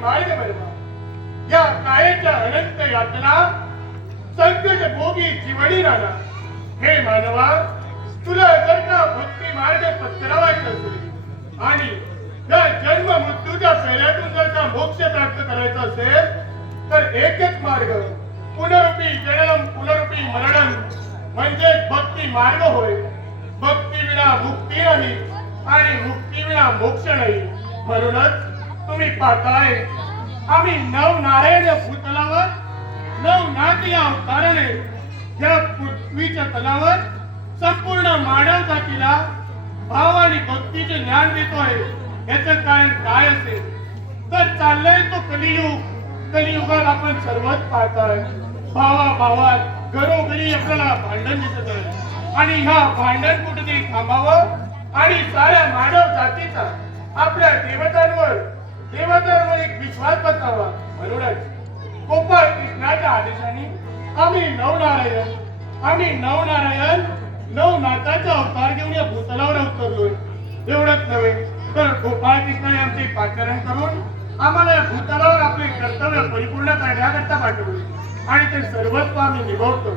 मार्ग बर्मा या कायेच्या अनंत यातना संकट भोगी जीवनी राहणार हे मानवा तुला जर का भक्ती मार्ग पत्करावायचा असेल आणि या जन्म मृत्यूच्या फेऱ्यातून जर का मोक्ष प्राप्त करायचा असेल तर एकच मार्ग पुनरुपी जननम पुनरुपी मरणम म्हणजे भक्ती मार्ग होय. भक्ती विना मुक्ती नाही आणि मुक्ती विना मोक्ष नाही. म्हणूनच तुम्ही पाहताय आम्ही नव नारायण या भूतलावर नव नाथ या अवताराने या पृथ्वीच्या तलावर संपूर्ण मानव जातीला भाव आणि भक्तीचे ज्ञान देतोय. याचं कारण काय असेल? तर चाललंय तो कलियुग. कलियुगात आपण सर्वच पाहताय. भावा भावात घरोघरी आपल्याला भांडण दिसत आहे. आणि ह्या भांडण कुठेतरी थांबावं आणि साऱ्या मानव जातीचा आपल्या देवतांवर देवतांवर एक विश्वास बसावा म्हणूनच गोपाळ कृष्णाच्या आदेशाने आम्ही नवनारायण आम्ही नवनारायण नवनाथाचा अवतार घेऊन या भूतलावर अवतरलोय. एवढंच नव्हे तर गोपाळ कृष्णाने आमचे पाचारण करून आम्हाला या भूतलावर आपले कर्तव्य परिपूर्ण करण्याकरता पाठवले. आणि ते सर्वस्व आम्ही निभवतो.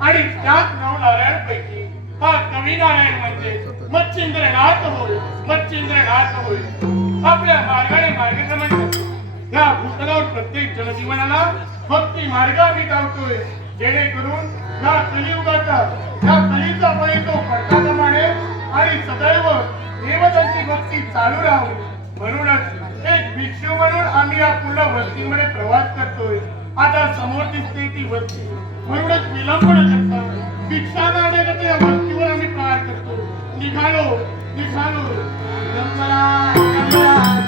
आणि त्याच नवनारायणपैकी हा कवी नारायण म्हणजे मच्छिंद्रनाथ होय मच्छिंद्रनाथ होय. आपल्या मार्गाने मार्गक्रमण करतो या भूतलावर प्रत्येक जनजीवनाला भक्ती मार्ग आम्ही धावतोय जेणेकरून या कलियुगाचा या कलीचा बळी तो कर्ताप्रमाणे आणि सदैव देवतांची भक्ती चालू राहावी म्हणूनच एक भिक्षू म्हणून आम्ही या पूर्ण वस्तीमध्ये प्रवास करतोय. आता समोर दिसते ती वस्ती म्हणूनच विलंब न करता भिक्षा मागण्याकरता या वस्तीवर आम्ही प्रहार करतो निघालो. विष्णू गंगरा गंगरा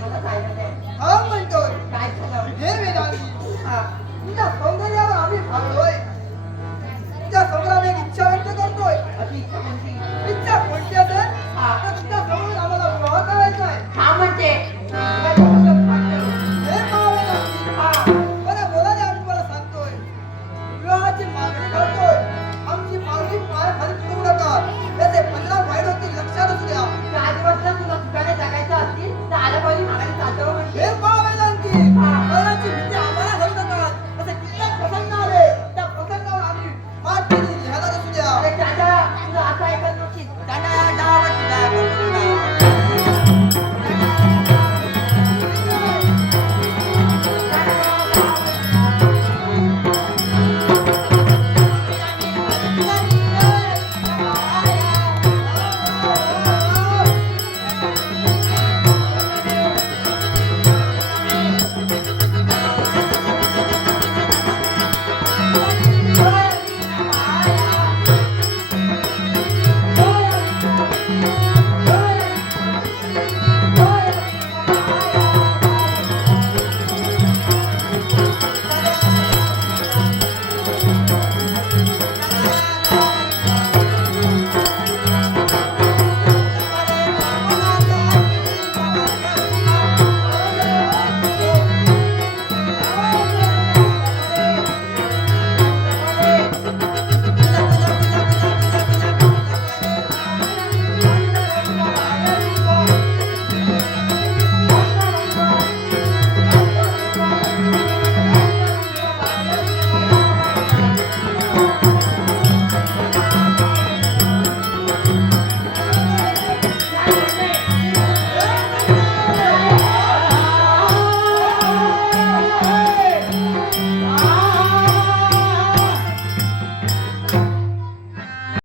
nó phải tay